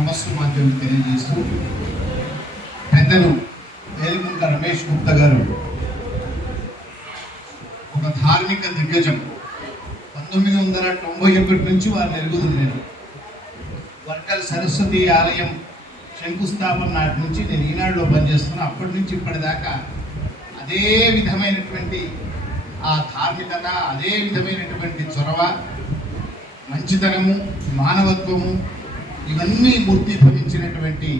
నమస్సుమాంజలి తెలియజేస్తూ పెద్దలు వేలిముంట్ల రమేష్ గుప్తా గారు ఒక ధార్మిక దిగ్గజం. 1991 నుంచి వారు ఎరుగుతుంది. నేను వర్కల్ సరస్వతి ఆలయం శంకుస్థాపన నాటి నుంచి నేను ఈనాడులో పనిచేస్తున్నా. అప్పటి నుంచి ఇప్పటిదాకా అదే విధమైనటువంటి ఆ ధార్మికత, అదే విధమైనటువంటి చొరవ, మంచితనము, మానవత్వము ఇవన్నీ మూర్తిభవించినటువంటి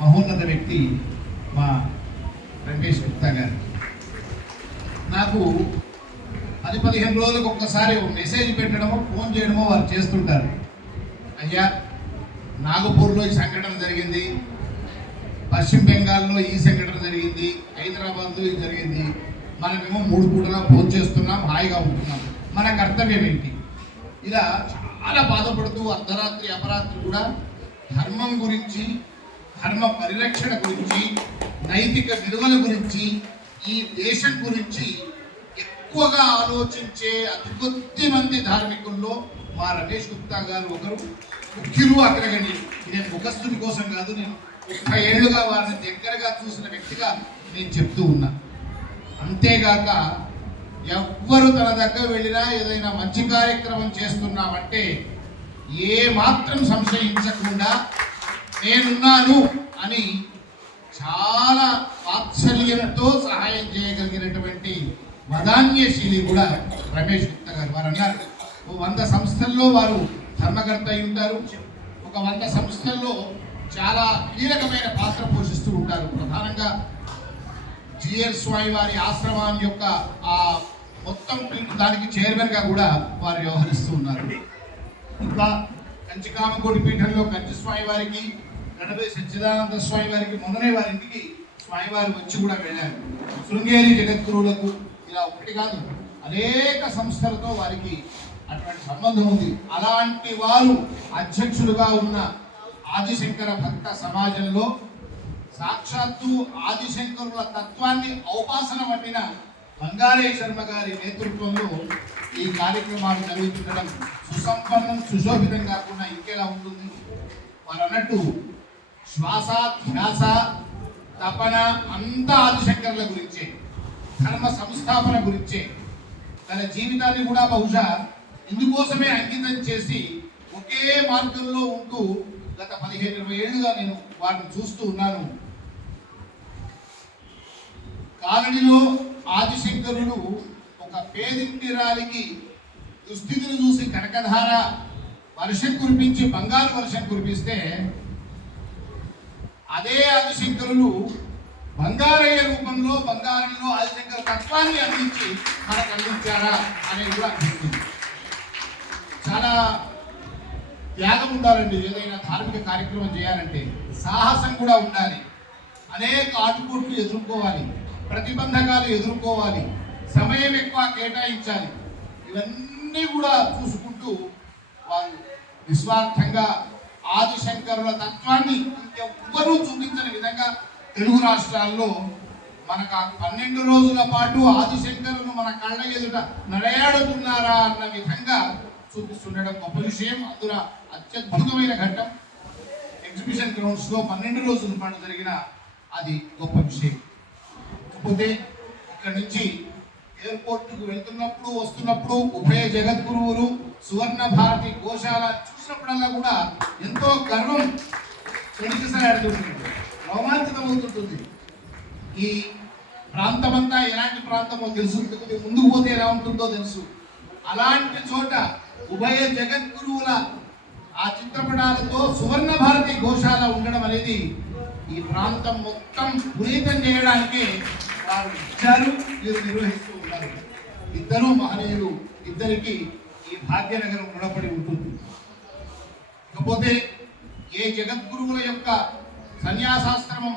మహోన్నత వ్యక్తి మా రమేష్ గుప్తా గారు. నాకు 10-15 రోజులకు ఒక్కసారి మెసేజ్ పెట్టడమో ఫోన్ చేయడమో వారు చేస్తుంటారు. అయ్యా, నాగపూర్లో ఈ సంఘటన జరిగింది, పశ్చిమ బెంగాల్లో ఈ సంఘటన జరిగింది, హైదరాబాద్లో ఇది జరిగింది, మనమేమో 3 పూటలా ఫోన్ చేస్తున్నాం, హాయిగా ఉంటున్నాం, మన కర్తవ్యం ఏంటి? ఇలా చాలా బాధపడుతూ అర్ధరాత్రి అపరాత్రి కూడా ధర్మం గురించి, ధర్మ పరిరక్షణ గురించి, నైతిక విలువల గురించి, ఈ దేశం గురించి ఎక్కువగా ఆలోచించే అతి కొద్ది మంది ధార్మికుల్లో మా రమేష్ గుప్తా గారు ఒకరు. ముఖ్యులు అగ్రగణ్యులు. నేను ముఖస్థుని కోసం కాదు, నేను 30 ఏళ్లుగా వారిని దగ్గరగా చూసిన వ్యక్తిగా నేను చెప్తూ ఉన్నా. అంతేగాక ఎవ్వరు తన దగ్గర వెళ్ళినా ఏదైనా మంచి కార్యక్రమం చేస్తున్నామంటే ఏ మాత్రం సంశయించకుండా నేనున్నాను అని చాలా వాత్సల్యంతో సహాయం చేయగలిగినటువంటి వదాన్యశీలి కూడా రమేష్ గుప్తా గారు. వారు అన్నారు, 100 సంస్థల్లో వారు ధర్మకర్త అయి ఉంటారు. ఒక 100 సంస్థల్లో చాలా కీలకమైన పాత్ర పోషిస్తూ ఉంటారు. ప్రధానంగా జిఎల్ స్వామి వారి ఆశ్రమం యొక్క ఆ మొత్తం దానికి చైర్మన్గా కూడా వారు వ్యవహరిస్తూ ఉన్నారు. ఇంకా కంచికామకోటి పీఠంలో కంచి స్వామి వారికి, గణపతి సచ్చిదానంద స్వామి వారికి మొన్ననే వారి ఇంటికి స్వామివారు వచ్చి కూడా వెళ్ళారు. శృంగేరి జగద్గురువులకు ఇలా ఒకటి కాదు, అనేక సంస్థలతో వారికి అటువంటి సంబంధం ఉంది. అలాంటి వారు అధ్యక్షులుగా ఉన్న ఆదిశంకర భక్త సమాజంలో సాక్షాత్తు ఆదిశంకరుల తత్వాన్ని ఔపాసన పట్టిన బంగారే శర్మ గారి నేతృత్వంలో ఈ కార్యక్రమాలు జరుగుతుండడం సుసంపన్నం, సుశోభితం కాకుండా ఇంకెలా ఉంటుంది? వారు అన్నట్టు శ్వాస, ధ్యాస, తపన అంతా ఆదిశంకరుల గురించే, ధర్మ సంస్థాపన గురించే. తన జీవితాన్ని కూడా బహుశా ఇందుకోసమే అంకితం చేసి ఒకే మార్గంలో ఉంటూ గత 15-20 ఏళ్లుగా నేను వారిని చూస్తూ ఉన్నాను. కాలనీలో ఆదిశంకరులు ఒక పేదింటి రాలికి దుస్థితిని చూసి కనకధార వర్షం కురిపించి బంగారు వర్షం కురిపిస్తే, అదే ఆదిశంకరులు బంగారయ్య రూపంలో బంగారంలో ఆదిశంకర తత్వాన్ని అందించి మనకు అందించారా అనేది కూడా అనిపిస్తుంది. చాలా త్యాగం ఉండాలండి. ఏదైనా ధార్మిక కార్యక్రమం చేయాలంటే సాహసం కూడా ఉండాలి. అనేక ఆటుపోట్లు ఎదుర్కోవాలి, ప్రతిబంధకాలు ఎదుర్కోవాలి, సమయం ఎక్కువ కేటాయించాలి. ఇవన్నీ కూడా చూసుకుంటూ వారు నిస్వార్థంగా ఆదిశంకరుల తత్వాన్ని ఇంకెవ్వరూ చూపించని విధంగా తెలుగు రాష్ట్రాల్లో మనకు ఆ 12 రోజుల పాటు ఆదిశంకరులు మన కళ్ళ ఎదుట నడయాడుతున్నారా అన్న విధంగా చూపిస్తుండడం గొప్ప విషయం. అందులో అత్యద్భుతమైన ఘట్టం ఎగ్జిబిషన్ గ్రౌండ్స్ లో 12 రోజుల పాటు జరిగిన అది గొప్ప విషయం. కాకపోతే ఇక్కడ నుంచి ఎయిర్పోర్ట్కు వెళ్తున్నప్పుడు, వస్తున్నప్పుడు ఉభయ జగద్గురువులు, సువర్ణ భారతి గోశాల చూసినప్పుడల్లా కూడా ఎంతో గర్వం వెలికిసలాడుతుంటుంది, రోమాంచితం అవుతుంటుంది. ఈ ప్రాంతమంతా ఎలాంటి ప్రాంతమో తెలుసు, ముందుకు పోతే ఎలా ఉంటుందో తెలుసు. అలాంటి చోట ఉభయ జగద్గురువుల ఆ చిత్రపటాలతో సువర్ణ భారతి గోశాల ఉండడం అనేది ఈ ప్రాంతం మొత్తం పునీతం చేయడానికి వారు ఇచ్చారు, వీరు నిర్వహిస్తూ ఉన్నారు. ఇద్దరు మహనీయులు, ఇద్దరికి ఈ భాగ్యనగరం రుణపడి ఉంటుంది. ఇకపోతే ఏ జగద్గురువుల యొక్క సన్యాసాశ్రమం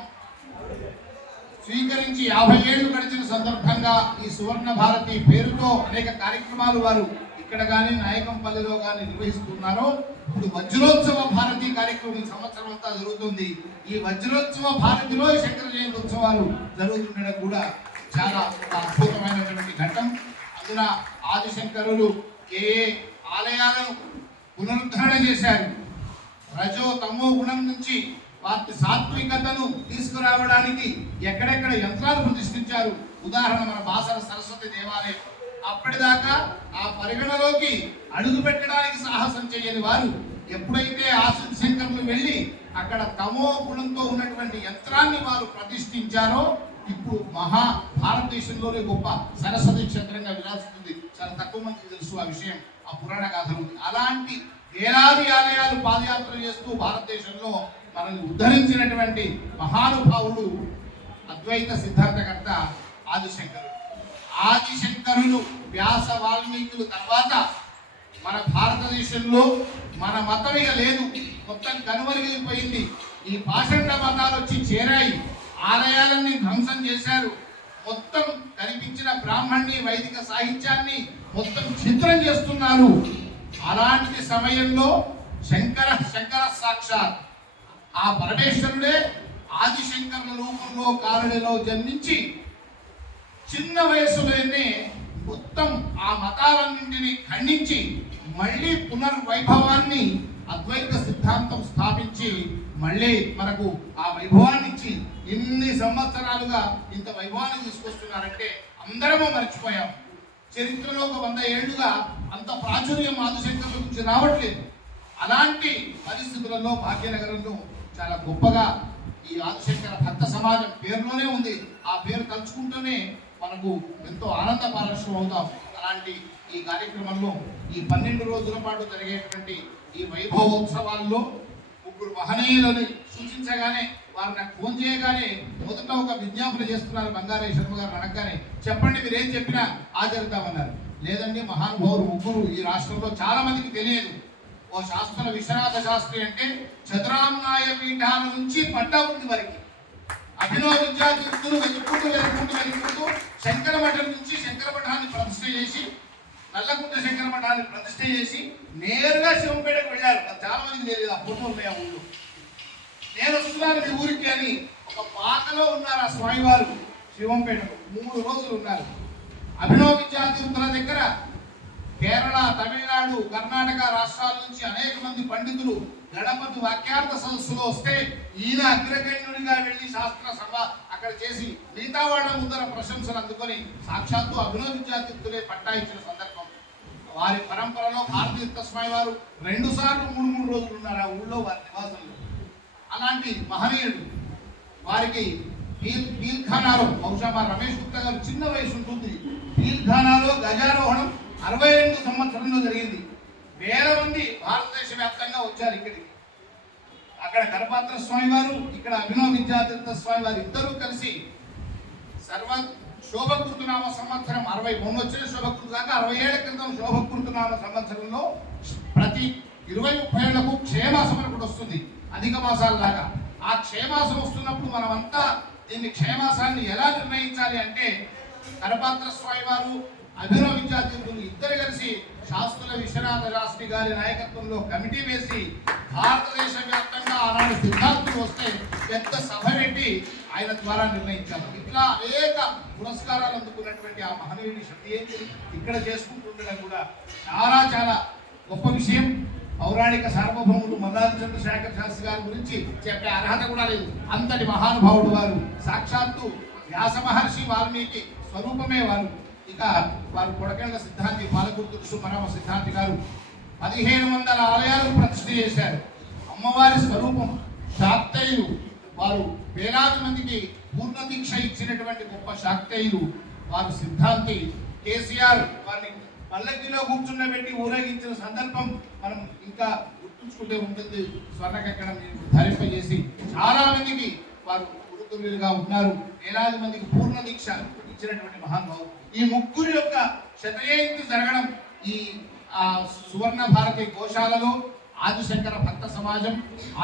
స్వీకరించి 50 ఏళ్లు గడిచిన సందర్భంగా ఈ సువర్ణ భారతి పేరుతో అనేక కార్యక్రమాలు వారు ఇక్కడ కానీ నాయకంపల్లిలో కానీ నిర్వహిస్తున్నారో, ఇప్పుడు వజ్రోత్సవ భారతి కార్యక్రమం ఈ సంవత్సరం అంతా జరుగుతుంది. ఈ వజ్రోత్సవ భారతిలో శంకర జయంతి ఉత్సవాలు జరుగుతుండడం కూడా చాలా అద్భుతమైనటువంటి ఘట్టం. అందున ఆదిశంకరులు ఏ ఆలయాలను పునరుద్ధరణ చేశారు, రజో తమో గుణం నుంచి వాటి సాత్వికతను తీసుకురావడానికి ఎక్కడెక్కడ యంత్రాలు ప్రతిష్ఠించారు. ఉదాహరణ మన బాసర సరస్వతి దేవాలయం. అప్పటిదాకా ఆ పరిగణలోకి అడుగు పెట్టడానికి సాహసం చేయని వారు ఎప్పుడైతే ఆశుద్ధ శంకరులు వెళ్ళి అక్కడ తమో గుణంతో ఉన్నటువంటి యంత్రాన్ని వారు ప్రతిష్ఠించారో ఇప్పుడు భారతదేశంలోనే గొప్ప సరస్వతి క్షేత్రంగా విరాజిస్తుంది. చాలా తక్కువ మందికి తెలుసు ఆ విషయం, ఆ పురాణ గాథలు. అలాంటి వేలాది ఆలయాలు పాదయాత్ర చేస్తూ భారతదేశంలో మనల్ని ఉద్ధరించినటువంటి మహానుభావుడు అద్వైత సిద్ధాంతకర్త ఆదిశంకరుడు. ఆదిశంకరులు వ్యాస వాల్మీకులు తర్వాత మన భారతదేశంలో మన మతం ఇక లేదు, మొత్తం కనుమరుగైపోయింది. ఈ పాషండ మతాలు వచ్చి చేరాయి, ఆలయాలన్నీ ధ్వంసం చేశారు, మొత్తం కనిపించిన బ్రాహ్మణ్ణి వైదిక సాహిత్యాన్ని మొత్తం చిత్రం చేస్తున్నారు. అలాంటి సమయంలో శంకర సాక్షాత్ ఆ పరమేశ్వరుడే ఆదిశంకరుల రూపంలో కారుడిలో జన్మించి చిన్న వయసులోనే మొత్తం ఆ మతాలన్నింటినీ ఖండించి మళ్ళీ పునర్వైభవాన్ని అద్వైత సిద్ధాంతం స్థాపించి మళ్ళీ మనకు ఆ వైభవాన్ని ఇచ్చి ఇన్ని సంవత్సరాలుగా ఇంత వైభవాన్ని తీసుకొస్తున్నారంటే అందరము మర్చిపోయాం. చరిత్రలో ఒక 100 ఏళ్లుగా అంత ప్రాచుర్యం ఆదిశంకరుల గురించి రావట్లేదు. అలాంటి పరిస్థితులలో భాగ్యనగరంలో చాలా గొప్పగా ఈ ఆదిశంకర భక్త సమాజం పేరులోనే ఉంది. ఆ పేరు తలుచుకుంటూనే మనకు ఎంతో ఆనంద పారవశ్యం అవుతాం. అలాంటి ఈ కార్యక్రమంలో ఈ 12 రోజుల పాటు జరిగేటువంటి ఈ వైభవోత్సవాల్లో ముగ్గురు మహనీయులని సూచించగానే వారు నాకు ఫోన్ చేయగానే మొదట ఒక విజ్ఞాపన చేస్తున్నారు. బంగారయ్య శర్మ గారు అనగానే చెప్పండి మీరేం చెప్పినా ఆచరిద్దామన్నారు. లేదండి, మహానుభావులు ముగ్గురు ఈ రాష్ట్రంలో చాలా మందికి తెలియదు. ఓ శాస్త్ర విశ్వనాథ శాస్త్రి అంటే చతురామ్నాయ పీఠాల నుంచి పట్టాభుంది వరకు అభినవ విద్యార్థులు వెతుక్కుంటూ శంకర మఠం నుంచి శంకర మఠాన్ని ప్రతిష్ఠ చేసి నల్లకుంట శంకర మఠాన్ని ప్రతిష్ఠ చేసి నేరుగా శివంపేటకు వెళ్ళారు. అది చాలా మందికి తెలియదు. ఆ ఫోటో ఉన్నాయి ఆ ఊళ్ళో. నేను వస్తున్నాను మీ ఊరికి అని ఒక పాకలో ఉన్నారు ఆ స్వామివారు. శివంపేటకు 3 రోజులు ఉన్నారు. అభినవ విద్యార్థుల దగ్గర కేరళ, తమిళనాడు, కర్ణాటక రాష్ట్రాల నుంచి అనేక మంది పండితులు గణపతి వాక్యార్థ సదస్సులో వస్తే ఈయన అగ్రగణ్యుడిగా వెళ్ళి శాస్త్ర అక్కడ చేసి మిగతా వాళ్ళ ముందర ప్రశంసలు అందుకొని సాక్షాత్తు అభినవ విద్యార్థులే పట్టా ఇచ్చిన సందర్భం. వారి పరంపరలో భారతీర్థ స్వామి వారు 2 సార్లు 3 రోజులు ఉన్నారు ఆ ఊళ్ళో వారి నివాసంలో. అలాంటి మహనీయుడు వారికి పీల్ఖానాలో బహుశా మా రమేష్ గుప్తా గారు చిన్న వయసు ఉంటుంది. పీల్ఖానాలో గజారోహణం 62 సంవత్సరంలో జరిగింది. వేల మంది భారతదేశ వ్యాప్తంగా వచ్చారు ఇక్కడికి. అక్కడ కరపాత్ర స్వామి వారు, ఇక్కడ అభినవ విద్యాతీర్థ స్వామి వారు ఇద్దరూ కలిసి సర్వ శోభకృతనామ సంవత్సరం 60 వచ్చిన శోభకృత దాకా 60 ఏళ్ల క్రితం శోభకృతనామ సంవత్సరంలో ప్రతి 20-30 ఏళ్లకు క్షేమాసం కూడా వస్తుంది, అధిక మాసాల దాకా. ఆ క్షేమాసం వస్తున్నప్పుడు మనమంతా దీన్ని క్షేమాసాన్ని ఎలా నిర్ణయించాలి అంటే కరపాత్ర స్వామి వారు, అభినవ విద్యార్థులు ఇద్దరు కలిసి శాస్త్రుల విశ్వనాథ శాస్త్రి గారి నాయకత్వంలో కమిటీ వేసి భారతదేశ వ్యాప్తంగా ఆనాడు సిద్ధాంతులు వస్తే పెద్ద సభ పెట్టి ఆయన ద్వారా నిర్ణయించారు. ఇట్లా అనేక పురస్కారాలు అందుకున్నటువంటి ఆ మహనీయుడి శక్తి ఇక్కడ చేసుకుంటుండడం కూడా చాలా చాలా గొప్ప విషయం. పౌరాణిక సార్వభౌముడు మల్లాది చంద్రశేఖర శాస్త్రి గారి గురించి చెప్పే అర్హత కూడా లేదు. అంతటి మహానుభావుడు వారు. సాక్షాత్తు వ్యాస మహర్షి వాల్మీకి స్వరూపమే వారు. ఇక వారు కొడకెళ్ల సిద్ధాంతి పాలకుర్తి సుబ్బరామ సిద్ధాంతి గారు 1500 ఆలయాలు ప్రతిష్ఠ చేశారు. అమ్మవారి స్వరూపం శాక్తేయులు వారు వేలాది మందికి పూర్ణ దీక్ష ఇచ్చినటువంటి గొప్ప శాక్తేయులు వారు. సిద్ధాంతి కేసీఆర్ వారిని పల్లకిలో కూర్చుండబెట్టి ఊరేగించిన సందర్భం మనం ఇంకా గుర్తుంచుకుంటే ఉంటుంది. స్వర్ణకంకణం ధరింపజేసి చాలా మందికి వారు గురుతులుగా ఉన్నారు. వేలాది మందికి పూర్ణ దీక్ష ఇచ్చినటువంటి మహానుభావులు. ఈ ముగ్గురు యొక్క శతజయంతి జరగడం ఈ సువర్ణ భారతి గోశాలలో ఆదిశంకర భక్త సమాజం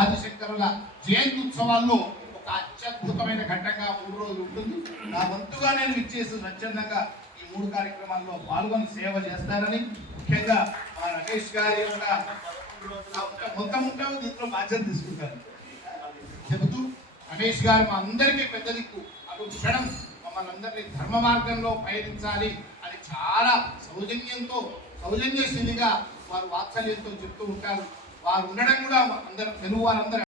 ఆదిశంకరుల జయంతి ఉత్సవాల్లో ఒక అత్యద్భుతమైన ఘట్టంగా 3 రోజులు ఉంటుంది. నా వంతుగా నేను ఇచ్చేసి స్వచ్ఛందంగా ఈ 3 కార్యక్రమాల్లో పాల్గొని సేవ చేస్తారని ముఖ్యంగా మా రమేష్ గారి యొక్క మొత్తం దీంట్లో బాధ్యత తీసుకుంటారు చెబుతూ, రమేష్ గారు మా అందరికీ పెద్ద దిక్కు. అటు క్షణం మమ్మల్ని అందరినీ ధర్మ మార్గంలో పయనించాలి అని చాలా సౌజన్యశీలిగా వారు వాత్సల్యంతో చెప్తూ ఉంటారు. వారు ఉండడం కూడా అందరం తెలుగు వారందరూ